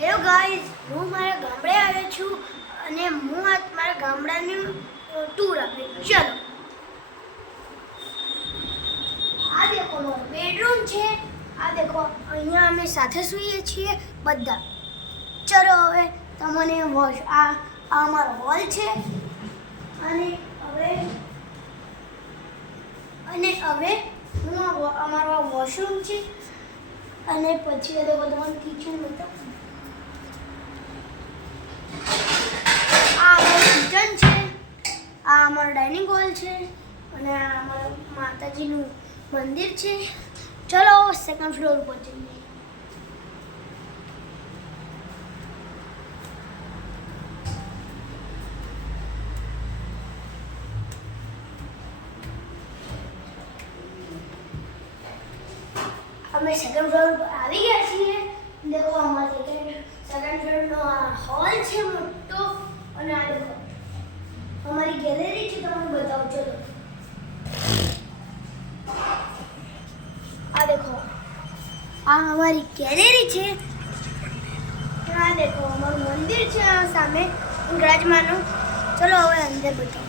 Hello guys હું મારા ગામડે આવ્યો છું અને હું આજ મારા ગામડાનું ટૂર આપીશ ચલો. આ દેખો બેડરૂમ છે. આ દેખો, અહીંયા અમે સાથે સૂઈએ છીએ બધા. ચલો હવે તમને વોશ આ આ અમારો હોલ છે. અને હવે અને હવે હું અમારો આ વોશરૂમ છે. અને પછી આ દેખો, તમને કિચન બતાવું આ અમારું કિચન છે આ ડાઇનિંગ છે અને અમારું માતાજીનું મંદિર છે. ચલો સેકન્ડ ફ્લોર ઉપર જઈએ. અમે સેકન્ડ ફ્લોર પર આવી ગયા છીએ. દેખો, અમારે સેકન્ડ સેકન્ડ ફ્લોરનો આ હોલ છે મોટો અને આ અમારી ગેલેરી છે તમને બતાવું, ચલો. આ દેખો. આ અમારી ગેલેરી છે. આ દેખો, અમારું મંદિર છે આ સામે વિરાજમાનું ચલો હવે અંદર બતાવો.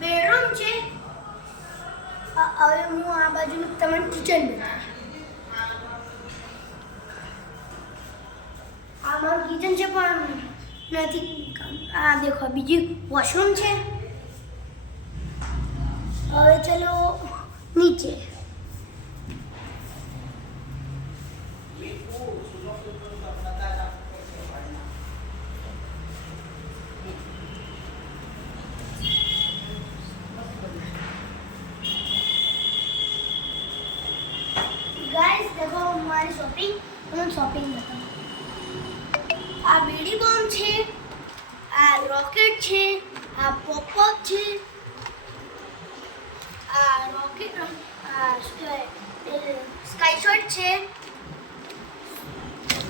બેડરૂમ છે. હવે હું આ બાજુનું તમને કિચન બતાવીશ છે પણ નથી. આ દેખો, બીજી વોશરૂમ છે. હવે ચલો નીચે. ગાઈસ દેખો મારી શોપિંગ હું શોપિંગ બતાવું. આ બીડી બોમ્બ છે, આ રોકેટ છે, આ પોપઅપ છે, આ રોકેટ સ્કાય શોટ છે,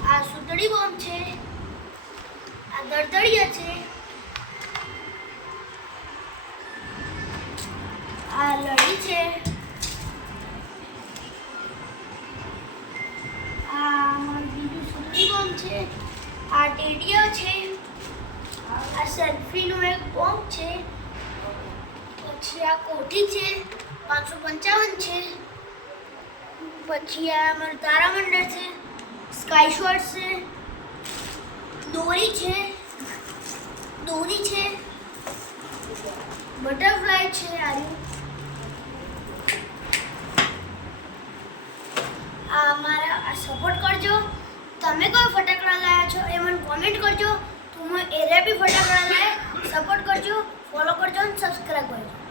આ સુતળી બોમ્બ છે, આ દળદળિયા છે, આ લડી છે. આ ટેડિયો છે, આ સેલ્ફીનો એક બોમ્બ છે, પછી આ કોઠી છે, પાંચસો પંચાવન છે, પછી આ અમારું તારામંડળ છે, સ્કાય શોટ છે, દોરી છે દોરી છે, બટરફ્લાય છે આર્યું આ અમારા આ સપોર્ટ કરજો. તમે કોઈ ફટાકડા લાયા છો એ મને કોમેન્ટ કરજો. તો હું એરે બી ફટાકડા લાય સપોર્ટ કરજો ફોલો કરજો અને સબસ્ક્રાઈબ કરજો.